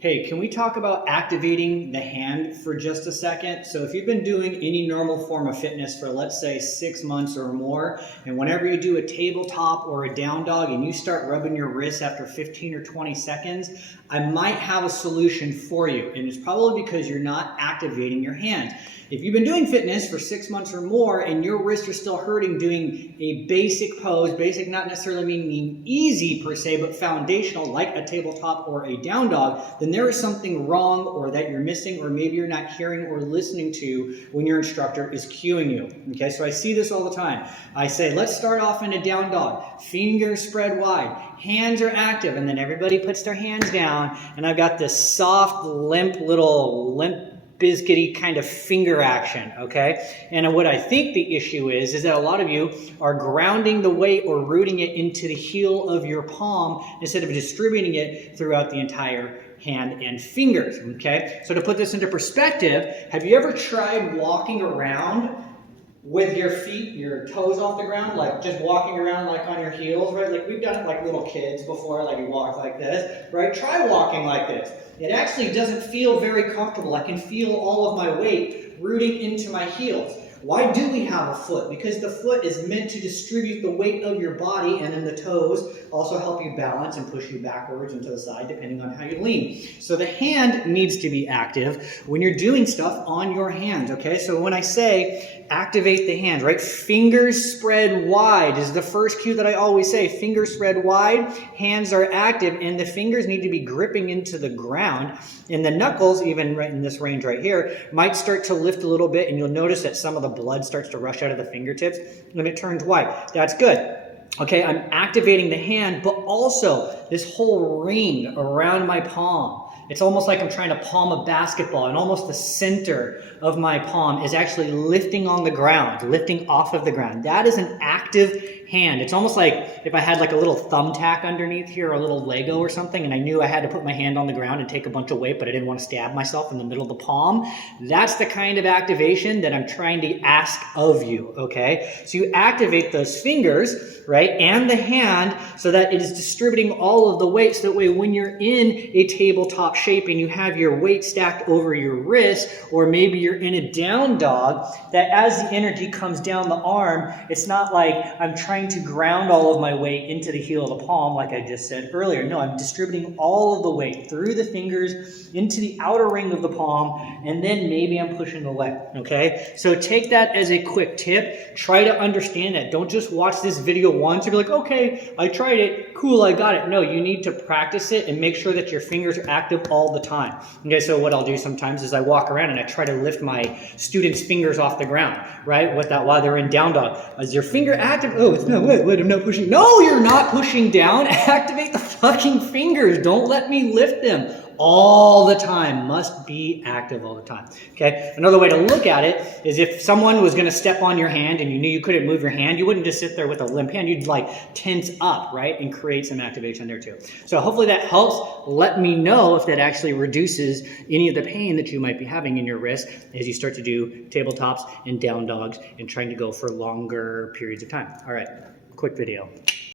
Hey, can we talk about activating the hand for just a second? So if you've been doing any normal form of fitness for, let's say, 6 months or more, and whenever you do a tabletop or a down dog and you start rubbing your wrists after 15 or 20 seconds, I might have a solution for you. And it's probably because you're not activating your hands. If you've been doing fitness for 6 months or more and your wrists are still hurting doing a basic pose, basic not necessarily meaning easy per se, but foundational like a tabletop or a down dog, then there is something wrong or that you're missing, or maybe you're not hearing or listening to when your instructor is cueing you. Okay, so I see this all the time. I say, let's start off in a down dog. Fingers spread wide. Hands are active, and then everybody puts their hands down, and I've got this soft, limp biscuity kind of finger action, okay? And what I think the issue is that a lot of you are grounding the weight or rooting it into the heel of your palm instead of distributing it throughout the entire hand and fingers, okay? So to put this into perspective, have you ever tried walking around with your feet, your toes off the ground, like just walking around like on your heels, right? Like we've done it like little kids before, like you walk like this, right? Try walking like this. It actually doesn't feel very comfortable. I can feel all of my weight rooting into my heels. Why do we have a foot? Because the foot is meant to distribute the weight of your body, and then the toes also help you balance and push you backwards and to the side depending on how you lean. So the hand needs to be active when you're doing stuff on your hands, okay? So when I say activate the hands, right? Fingers spread wide is the first cue that I always say. Fingers spread wide, hands are active, and the fingers need to be gripping into the ground. And the knuckles, even right in this range right here, might start to lift a little bit, and you'll notice that some of the blood starts to rush out of the fingertips, and it turns white. That's good. Okay, I'm activating the hand, but also this whole ring around my palm. It's almost like I'm trying to palm a basketball, and almost the center of my palm is actually lifting on the ground, lifting off of the ground. That is an active hand. It's almost like if I had like a little thumbtack underneath here, or a little Lego or something, and I knew I had to put my hand on the ground and take a bunch of weight, but I didn't want to stab myself in the middle of the palm. That's the kind of activation that I'm trying to ask of you, okay? So you activate those fingers, right, and the hand so that it is distributing all of the weight, so that way when you're in a tabletop shape and you have your weight stacked over your wrist, or maybe you're in a down dog, that as the energy comes down the arm, it's not like I'm trying to ground all of my weight into the heel of the palm like I just said earlier. No, I'm distributing all of the weight through the fingers into the outer ring of the palm, and then maybe I'm pushing the leg, okay? So take that as a quick tip. Try to understand that. Don't just watch this video once and be like, okay, I tried it, cool, I got it. No, you need to practice it and make sure that your fingers are active all the time. Okay, so what I'll do sometimes is I walk around and I try to lift my students' fingers off the ground, right? With that while they're in down dog. Is your finger active? Oh, it's no, wait, I'm not pushing. No, you're not pushing down. Activate the fucking fingers. Don't let me lift them. All the time, must be active all the time, okay? Another way to look at it is if someone was gonna step on your hand and you knew you couldn't move your hand, you wouldn't just sit there with a limp hand, you'd like tense up, right? And create some activation there too. So hopefully that helps. Let me know if that actually reduces any of the pain that you might be having in your wrist as you start to do tabletops and down dogs and trying to go for longer periods of time. All right, quick video.